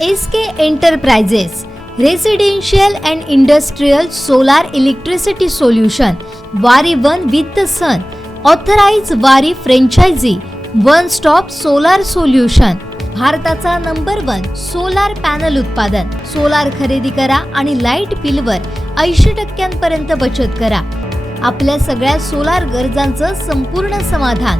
SK Enterprises, Residential and Industrial Solar Electricity Solution, Wari One with the Sun, Authorized Wari Franchisee, One Stop Solar Solution. भारताचा number 1 solar panel उत्पादन. Solar खरेदी करा आणि light बिलवर 80% बचत करा. आपल्या सगळ्या सोलार गरजांचं संपूर्ण समाधान.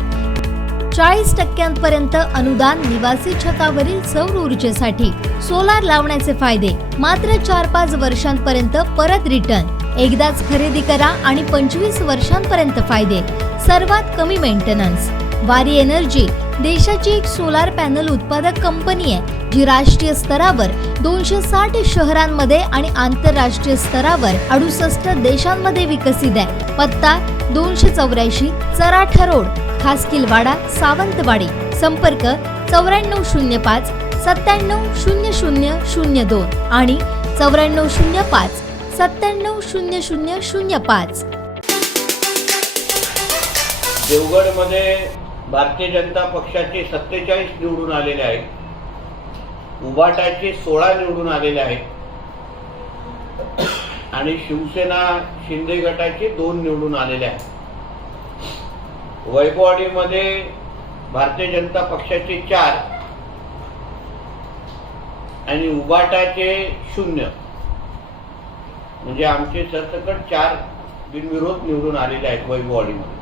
40% अनुदान निवासी छतावरील सौर ऊर्जेसाठी. सोलार लावण्याचे फायदे मात्र 4-5 वर्षांपर्यंत परत रिटर्न. एकदाच खरेदी करा आणि 25 वर्षांपर्यंत फायदे. सर्वात कमी मेंटेनन्स. वारी एनर्जी देशाची एक सोलार पॅनल उत्पादक कंपनी आहे जी राष्ट्रीय स्तरावर 260 शहरांमध्ये आणि आंतरराष्ट्रीय स्तरावर 68 देशांमध्ये विकसित आहे. पत्ता 284 चराठा रोड, खासकीलवाडा, सावंतवाडी. संपर्क 9405 970002 आणि 9405 970005. देवगडमध्ये भारतीय जनता पक्षाचे 47 निवडून आलेले आहेत. उभाटाचे 16 निवडून आलेले आहेत आणि शिवसेना शिंदे गटाचे 2 निवडून आलेले आहेत. वैभववाडीमध्ये भारतीय जनता पक्षाचे 4 आणि उभाटाचे 0, म्हणजे आमचे सरसकट 4 बिनविरोध निवडून आलेले आहेत वैभववाडीमध्ये.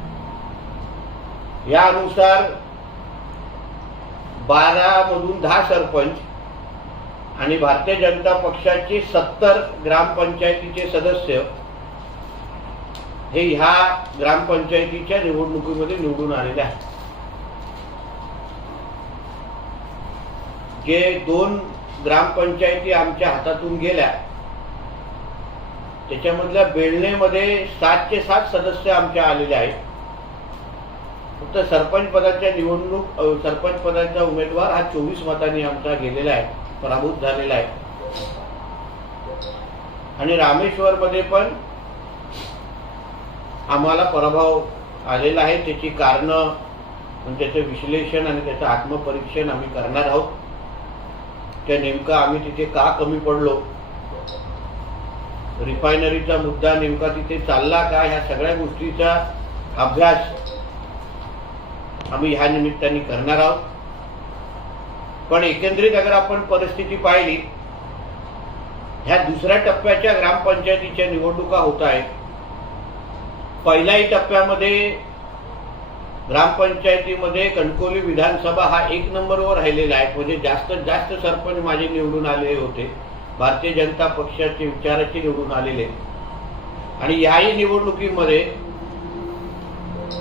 यानुसार 12 मधून 10 सरपंच आणि भारतीय जनता पक्षाचे 70 ग्रामपंचायतीचे सदस्य हे ह्या ग्रामपंचायतीच्या निवडणुकीमध्ये निवडून आलेले आहेत. जे 2 ग्रामपंचायती आमच्या हातातून गेल्या त्याच्यामधल्या बेळणेमध्ये 7चे 7 सदस्य आमच्या आलेले आहेत. फक्त सरपंच पदाच्या सरपंच पदाचा उमेदवार हा 24 मतांनी आमचा गेलेला आहे, पराभूत झालेला आहे. आणि रामेश्वर मध्ये पण आम्हाला पराभव आलेला आहे. त्याची कारणं, त्याचं विश्लेषण आणि त्याचं आत्मपरीक्षण आम्ही करणार आहोत. त्या नेमकं आम्ही तिथे का कमी पडलो, रिफायनरीचा मुद्दा नेमका तिथे चालला का, ह्या सगळ्या गोष्टीचा अभ्यास आम्ही ह्या निमित्ताने करणार आहोत. पण एकंदरीत अगर आपण परिस्थिती पाहिली, ह्या दुसऱ्या टप्प्याच्या ग्रामपंचायतीच्या निवडणुका होत आहेत. पहिल्याही टप्प्यामध्ये ग्रामपंचायतीमध्ये कणकवली विधानसभा हा 1 नंबरवर राहिलेला आहे. म्हणजे जास्तीत जास्त सरपंच माझे निवडून आलेले होते, भारतीय जनता पक्षाचे विचाराचे निवडून आलेले. आणि याही निवडणुकीमध्ये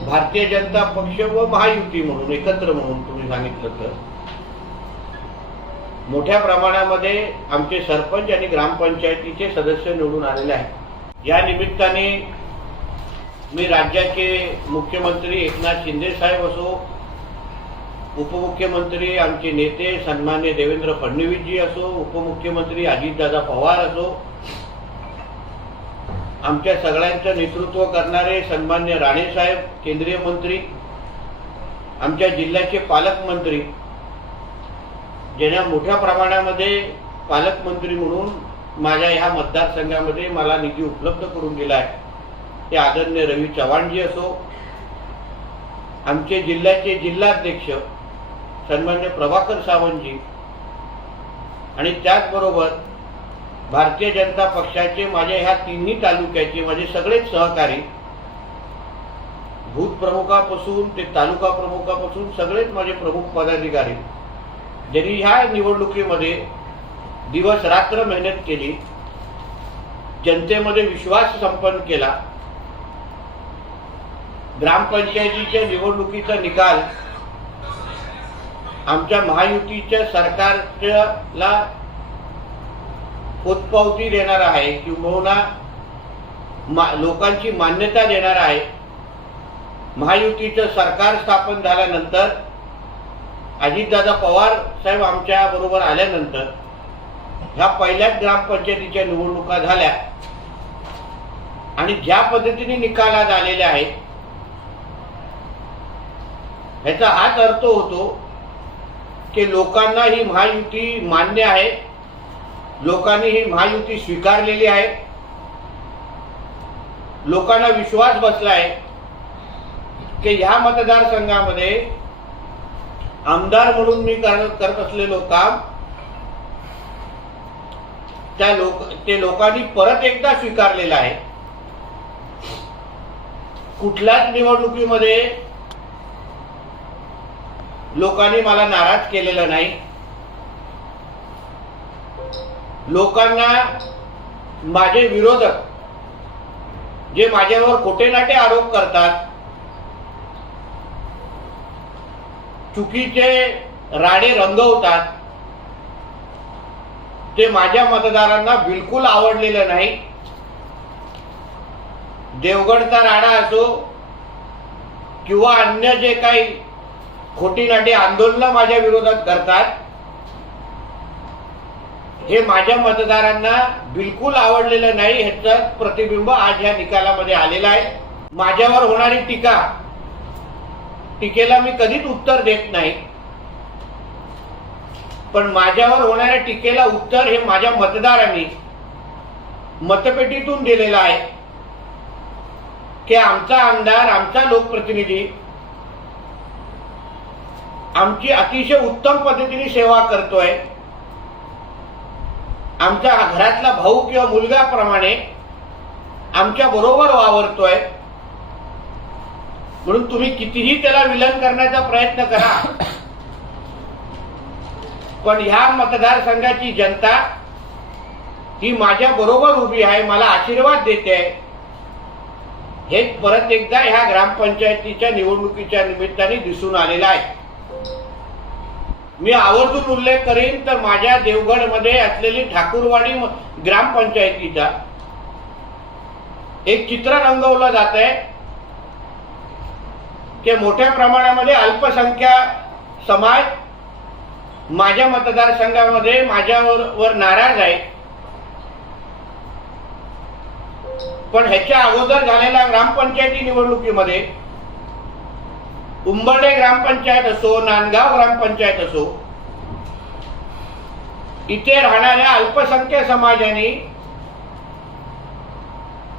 भारतीय जनता पक्ष व महायुती म्हणून एकत्र म्हणून तुम्ही सांगितलं तर मोठ्या प्रमाणामध्ये आमचे सरपंच आणि ग्रामपंचायतीचे सदस्य निवडून आलेले आहेत. या निमित्ताने मी राज्याचे मुख्यमंत्री एकनाथ शिंदे साहेब असो, उपमुख्यमंत्री आमचे नेते सन्मान्य देवेंद्र फडणवीसजी असो, उपमुख्यमंत्री अजितदादा पवार असो, आमच्या सगळ्यांचं नेतृत्व करणारे सन्मान्य राणे साहेब केंद्रीय मंत्री, आमच्या जिल्ह्याचे पालकमंत्री, ज्यांना मोठ्या प्रमाणामध्ये पालकमंत्री म्हणून माझ्या ह्या मतदारसंघामध्ये मला निधी उपलब्ध करून दिला आहे, ते आदरणीय रवी चव्हाणजी असो, आमचे जिल्ह्याचे जिल्हाध्यक्ष सन्मान्य प्रभाकर सावंतजी, आणि त्याचबरोबर भारतीय जनता पक्षाचे माझ्या ह्या 3ही तालुक्याचे माझे सगळेच सहकारी, बूथ प्रमुखापासून ते तालुका प्रमुखापासून सगळेच माझे प्रमुख पदाधिकारी, ज्यांनी ह्या निवडणुकीमध्ये दिवस रात्र मेहनत केली, जनतेमध्ये विश्वास संपन्न केला. ग्रामपंचायतीच्या निवडणुकीचा निकाल आमच्या महायुतीच्या सरकारला पोचपावती देणार आहे किंवा लोकांची मान्यता देणार आहे. महायुतीचं सरकार स्थापन झाल्यानंतर, अजितदादा पवार साहेब आमच्या बरोबर आल्यानंतर ह्या पहिल्याच ग्रामपंचायतीच्या निवडणुका झाल्या आणि ज्या पद्धतीने निकालात आलेले आहेत ह्याचा हाच अर्थ होतो की लोकांना ही महायुती मान्य आहे लोकांनी ही महायुती स्वीकारलेली आहे. लोकांना विश्वास बसलाय की ह्या मतदारसंघामध्ये आमदार म्हणून मी करत असलेलो काम ते लोकांनी परत एकदा स्वीकारलेलं आहे. कुठल्याच निवडणुकीमध्ये लोकांनी मला नाराज केलेलं नाही. लोकांना माझे विरोधक जे माझ्यावर खोटे नाटे आरोप करतात, चुकीचे राडे रंगवतात, ते माझ्या मतदारांना बिलकुल आवडलेलं नाही. देवगडचा राडा असो किंवा अन्य जे काही खोटी नाटी आंदोलन माझ्या विरोधात करतात, हे माझ्या मतदारांना बिलकुल आवडलेलं नाही. ह्याचं प्रतिबिंब आज ह्या निकालामध्ये आलेलं आहे. माझ्यावर होणारी टीकेला मी कधीच उत्तर देत नाही, पण माझ्यावर होणाऱ्या टीकेला उत्तर हे माझ्या मतदारांनी मतपेटीतून दिलेलं आहे की आमचा आमदार, आमचा लोकप्रतिनिधी आमची अतिशय उत्तम पद्धतीने सेवा करतोय, आमच्या घरातला भाऊ किंवा मुलगाप्रमाणे आमच्या बरोबर वावरतोय. म्हणून तुम्ही कितीही त्याला विलन करण्याचा प्रयत्न करा, पण ह्या मतदारसंघाची जनता ही माझ्या बरोबर उभी आहे, मला आशीर्वाद देते. हे परत एकदा ह्या ग्रामपंचायतीच्या निवडणुकीच्या निमित्ताने दिसून आलेलं आहे. मी आवर्जून उल्लेख करीन तर माझ्या देवगडमध्ये असलेली ठाकूरवाडी ग्रामपंचायतीचा एक चित्र रंगवलं जात आहे की मोठ्या प्रमाणामध्ये अल्पसंख्याक समाज माझ्या मतदारसंघामध्ये माझ्यावर नाराज आहे. पण ह्याच्या अगोदर झालेल्या ग्रामपंचायती निवडणुकीमध्ये उंबर्डे ग्रामपंचायत असो, नांदगाव ग्रामपंचायत असो, इथे राहणाऱ्या अल्पसंख्याक समाजाने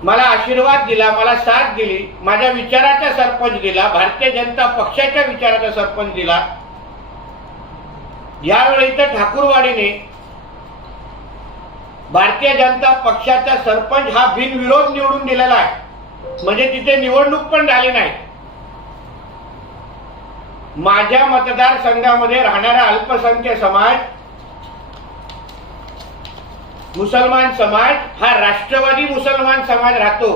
मला आशीर्वाद दिला, मला साथ दिली, माझ्या विचाराचा सरपंच दिला, भारतीय जनता पक्षाच्या विचाराचा सरपंच दिला. यावेळी तर ठाकूरवाडीने भारतीय जनता पक्षाचा सरपंच हा बिनविरोध निवडून दिलेला आहे. म्हणजे तिथे निवडणूक पण झाली नाही. माझ्या मतदारसंघामध्ये राहणारा अल्पसंख्याक समाज, मुसलमान समाज हा राष्ट्रवादी मुसलमान समाज राहतो.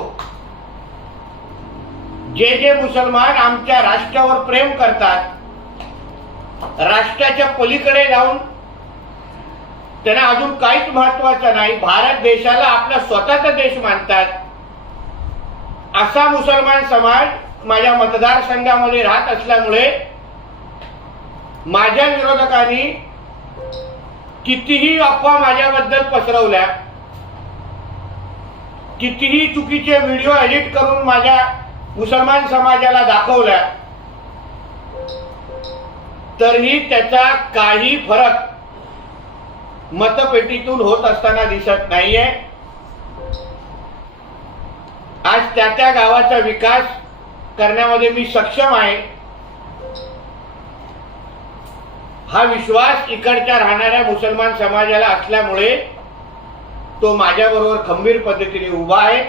जे मुसलमान आमच्या राष्ट्रावर प्रेम करतात, राष्ट्राच्या पलीकडे जाऊन त्यांना अजून काहीच महत्वाचं नाही, भारत देशाला आपला स्वतःचा देश मानतात, असा मुसलमान समाज माझ्या मतदारसंघामध्ये राहत असल्यामुळे माझ्या विरोधकांनी कितीही अफवा माझ्याबद्दल पसरवल्या, कितीही चुकीचे व्हिडिओ एडिट करून माझ्या मुसलमान समाजाला दाखवल्या, तरीही त्याचा काही फरक मतपेटीतून होत असताना दिसत नाहीये. आज त्या गावाचा विकास करण्यामध्ये मी सक्षम आहे, हा विश्वास इकडच्या राहणाऱ्या मुसलमान समाजाला असल्यामुळे तो माझ्याबरोबर खंबीर पद्धतीने उभा आहे.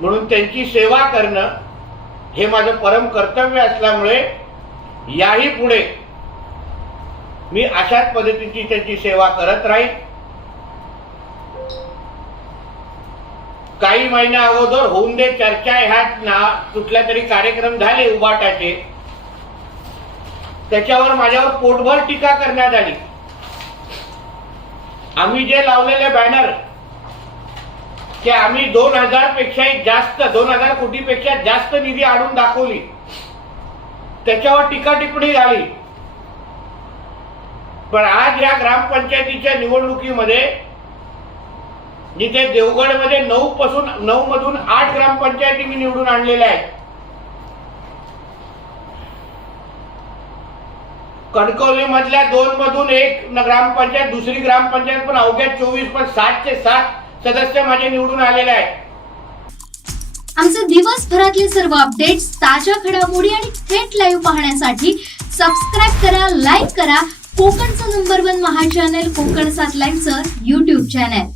म्हणून त्यांची सेवा करणं हे माझं परम कर्तव्य असल्यामुळे याही पुढे मी अशाच पद्धतीची त्यांची सेवा करत राहील. काही महिन्या अगोदर होऊन दे चर्चा ह्या कुठल्या तरी कार्यक्रम झाले उबाटाचे, त्याच्यावर माझ्यावर पोटभर टीका करण्यात आली. आम्ही जे लावलेले बॅनर की आम्ही 2000 कोटीपेक्षा जास्त निधी आणून दाखवली, त्याच्यावर टीका टिप्पणी झाली. पण आज या ग्रामपंचायतीच्या निवडणुकीमध्ये जिथे देवगडमध्ये 9 मधून 8 ग्रामपंचायती मी निवडून आणलेल्या आहेत, कणकवली मधल्या 2 मधून एक ग्रामपंचायत, दुसरी ग्रामपंचायत पण अवघ्या 24 पण 7 सदस्य माझे निवडून आलेले आहेत. आमचे दिवसभरातले सर्व अपडेट्स, ताज्या घडामोडी आणि थेट लाईव्ह पाहण्यासाठी सबस्क्राईब करा, लाईक करा कोकणचं नंबर 1 महा चॅनल कोकण 7 लाईनचं YouTube चॅनल.